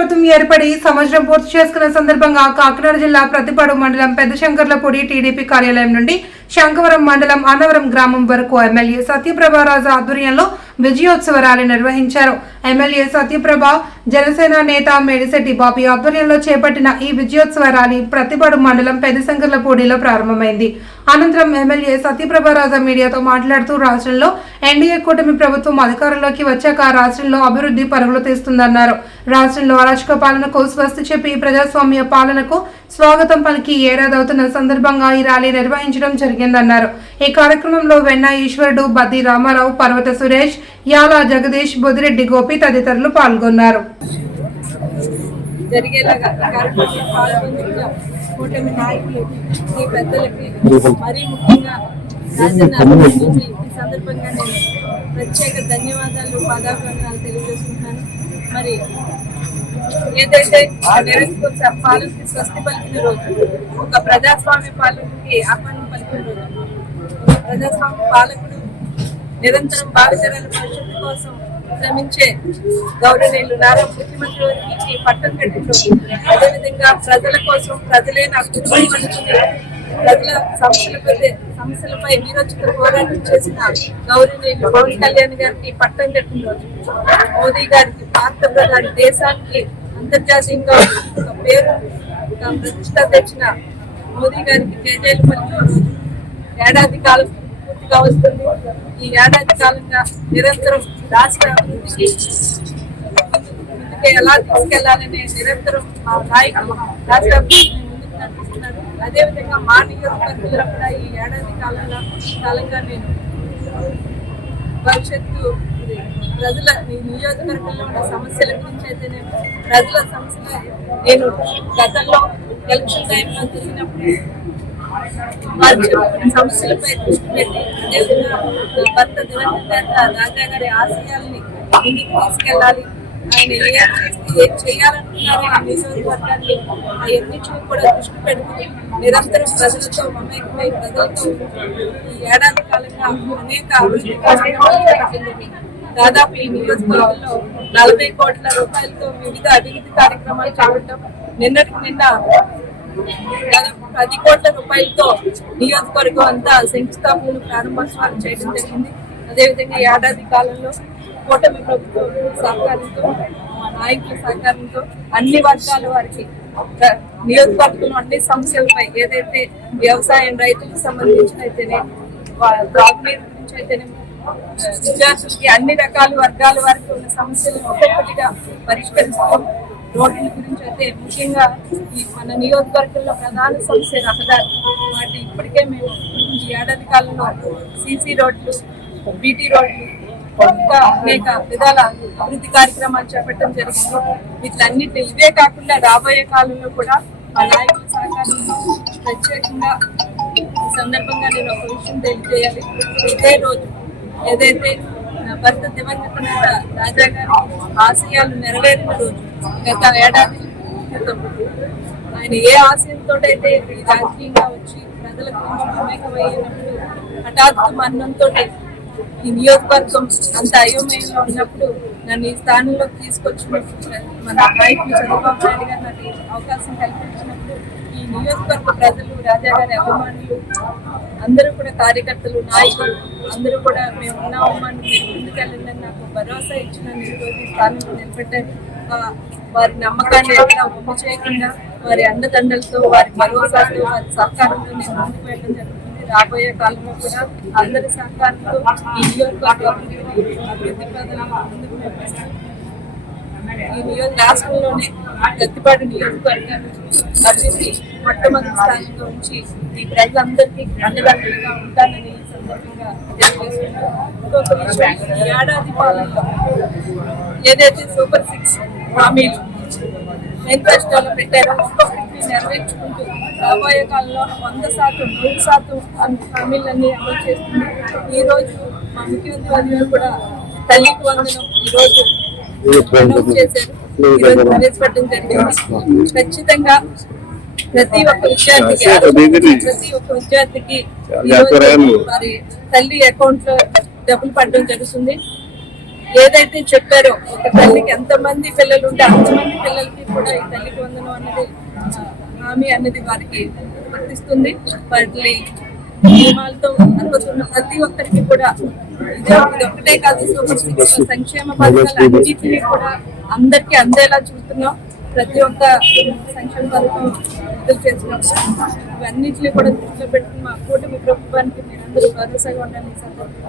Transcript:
ప్రభుత్వం ఏర్పడి సంవత్సరం పూర్తి చేసుకున్న సందర్భంగా కాకినాడ జిల్లా ప్రతిపాడు మండలం పెద్ద శంకర్లపూడి టీడీపీ కార్యాలయం నుండి శంకవరం మండలం అన్నవరం గ్రామం వరకు ఎమ్మెల్యే సత్యప్రభారాజు ఆధ్వర్యంలో విజయోత్సవ ర్యాలీ నిర్వహించారు. ఎమ్మెల్యే సత్యప్రభ జనసేన నేత మేడిశెట్టి బాబీ ఆధ్వర్యంలో చేపట్టిన ఈ విజయోత్సవ ర్యాలీ ప్రతిపాడు మండలం పెదశంకర్లపూడిలో ప్రారంభమైంది. అనంతరం ఎమ్మెల్యే సత్యప్రభారాజ మీడియాతో మాట్లాడుతూ రాష్ట్రంలో ఎన్డీఏ కూటమి ప్రభుత్వం అధికారంలోకి వచ్చాక రాష్ట్రంలో అభివృద్ధి పరుగులు తీస్తుందన్నారు. రాష్ట్రంలో అరాచక పాలనకు స్వస్తి చెప్పి ప్రజాస్వామ్య పాలనకు స్వాగతం పలికి ఏడాది అవుతున్న సందర్భంగా ఈ ర్యాలీ నిర్వహించడం జరిగిందన్నారు. ఈ కార్యక్రమంలో వెన్న ఈశ్వరుడు బద్ది రామారావు పర్వత సురేష్ యాల జగదీష్ బొదిరెడ్డి గోపి తదితరులు పాల్గొన్నారు. జరిగేలాగా కార్యక్రమంలో పాల్గొంటున్న కూటమి నాయకులు ఈ పెద్దలకి మరీ ముఖ్యంగా ఈ సందర్భంగా నేను ప్రత్యేక ధన్యవాదాలు పాదాభివందనాలు తెలియజేసుకుంటున్నాను. మరి ఏదైతే నిరంకుశ పాలనకి స్వస్తి పలికిన రోజు ఒక ప్రజాస్వామ్య పాలనకి ఆహ్వానం పలికిన రోజు ప్రజాస్వామ్య పాలకుడు నిరంతరం భావితరాల భవిష్యత్తు కోసం శ్రమించే గౌరవనీయులు నారా ముఖ్యమంత్రి వారికి పట్టం కట్టించు అదేవిధంగా ప్రజల కోసం ప్రజలే నా కుటుంబం అనుకుని ప్రజల సమస్యలపై సమస్యలపై వీరోచిత పోరాటం చేసిన గౌరవనీయులు పవన్ కళ్యాణ్ గారికి పట్టం కట్టిన రోజు. మోదీ గారికి భారత ప్రధాని దేశానికి అంతర్జాతీయంగా పేరు ప్రతిష్ట తెచ్చిన మోదీ గారికి కేజీలు పలికిన ఏడాది కాలం పూర్తిగా వస్తుంది. ఈ ఏడాది కాలంగా నిరంతరం రాష్ట్ర అభివృద్ధికి ఎలా తీసుకెళ్ళాలనే నిరంతరం మా నాయకులు రాష్ట్ర అభివృద్ధిని ముందుకు నడిపిస్తున్నారు. అదేవిధంగా మా నియోజకవర్గంలో కూడా ఈ ఏడాది కాలంగా కాలంగా నేను భవిష్యత్తు ప్రజల నియోజకవర్గంలో ఉన్న సమస్యల గురించి అయితే నేను ప్రజల సమస్యలు నేను గతంలో ఎలక్షన్ టైంలో తిరిగినప్పుడు వారు చెప్పిన దృష్టి పెట్టి భర్త దివంగత రాజా గారి ఆశయాల్ని ముందుకు తీసుకెళ్ళాలి. ఆయన ఏ చేస్తే ఏం చేయాలనుకున్నారో ఆ నియోజకవర్గాన్ని అవన్నిటిని కూడా దృష్టి పెడుతూ నిరంతరం ప్రజలతో మమేకమై ప్రజలతో ఈ ఏడాది కాలంగా అనేక అభివృద్ధి కార్యక్రమాలు దాదాపు ఈ నియోజకవర్గంలో నలభై కోట్ల రూపాయలతో వివిధ అభివృద్ధి కార్యక్రమాలు చేయడం నిన్నటికి నిన్న దాదాపు పది కోట్ల రూపాయలతో నియోజకవర్గం అంతా శంకుస్థాపనలు ప్రారంభోత్సవాలు చేయడం జరిగింది. అదేవిధంగా ఏడాది కాలంలో కూటమి ప్రభుత్వం సహకారంతో మా నాయకుల సహకారంతో అన్ని వర్గాల వారికి నియోజకవర్గంలో అన్ని సమస్యలపై ఏదైతే వ్యవసాయం రైతులకు సంబంధించిన అయితేనే వా- త్రాగునీరు గురించి అయితేనే విద్యార్థులకి అన్ని రకాల వర్గాల వారికి ఉన్న సమస్యలను ఒక్కొక్కటిగా పరిష్కరిస్తూ రోడ్ల గురించి అయితే ముఖ్యంగా ఈ మన నియోజకవర్గంలో ప్రధాన సమస్య రహదారి. వాటి ఇప్పటికే మేము ఈ ఏడాది కాలంలో సీసీ రోడ్లు బీటీ రోడ్లు ఇంకా అనేక విధాల అభివృద్ధి కార్యక్రమాలు చేపట్టడం జరిగింది. వీటిలన్నిటి ఇవే కాకుండా రాబోయే కాలంలో కూడా మా నాయకుల సహకారంలో ప్రత్యేకంగా ఈ సందర్భంగా నేను ఒక విషయం తెలియజేయాలి. ఇదే రోజు ఏదైతే భర్త దివంగత నేత రాజా గారి ఆశయాలు నెరవేరిన రోజు. గత ఏడాది క్రితం. ఆయన ఏ ఆశయంతో అయితే రాజకీయంగా వచ్చి ప్రజల గురించి మమేకమైనప్పుడు హఠాత్తు మరణంతో ఈ నియోజకవర్గం అంత అయోమయంలో ఉన్నప్పుడు నన్ను ఈ స్థానంలోకి తీసుకొచ్చినప్పుడు మన నాయకులు చంద్రబాబు నాయుడు గారు నాకు అవకాశం కల్పించినప్పుడు ఈ నియోజకవర్గ ప్రజలు రాజా గారి అభిమానులు అందరూ కూడా కార్యకర్తలు నాయకులు అందరూ కూడా మేము ఉన్నామని మీరు ముందుకెళ్ళండి అని నాకు భరోసా ఇచ్చిన ఈ స్థానంలో నిలబెట్టారు వారి నమ్మకాన్ని ఎక్కడ ఒమ్ము చేయకుండా వారి అండదండలతో వారి భరోసాతో వారి సహకారంతో నేను ముందుకు వెళ్ళడం జరుగుతుంది. రాబోయే కాలంలో కూడా అందరి సహకారంతో ఈ నియోజకవర్గ అభివృద్ధి ప్రజలను ముందుకు నడిపిస్తూ. ఈ నియోజక రాష్ట్రంలోనే గత్తిపాడు నియోజకవర్గాన్ని అభివృద్ధి మొట్టమొదటి స్థానంలో ఉంచి ఈ ప్రజలందరికీ అండదండలుగా ఉంటానని సందర్భంగా ఇంకొక విషయం ఏడాది పాలనలో ఏదైతే సూపర్ సిక్స్ హామీలు మేనిఫెస్టోలో పెట్టారో నెరవేర్చుకుంటూ రాబోయే కాలంలో వంద శాతం నూరు శాతం హామీలన్నీ అమలు చేస్తుంది. ఈ రోజు మా ముఖ్యమంత్రి గారు కూడా తల్లికి వందనం. ఈ ఖచ్చితంగా ప్రతి ఒక్క విద్యార్థికి ప్రతి ఒక్క విద్యార్థికి వారి తల్లి అకౌంట్లో డబ్బులు పడడం జరుగుతుంది. ఏదైతే చెప్పారో ఒక తల్లికి ఎంతమంది పిల్లలు ఉంటే అంతమంది పిల్లలకి కూడా ఈ తల్లికి వందనం అనేది హామీ అనేది వారికి వర్తిస్తుంది. వాటి నియమాలతో అర్హత ఉన్న ప్రతి ఒక్కరికి కూడా ఇదే ఒకటే కాదు సూపర్ సిక్స్ సంక్షేమ పథకాలు అన్నింటినీ కూడా అందరికీ అందేలా చూస్తున్నాం. ప్రతి ఒక్క సంక్షేమ పథకం విడుదల చేసినప్పుడు ఇవన్నిటిని కూడా దృష్టిలో పెట్టుకుని మా కూటమి ప్రభుత్వానికి మీరందరూ భరోసాగా ఉండాలని సందర్భంగా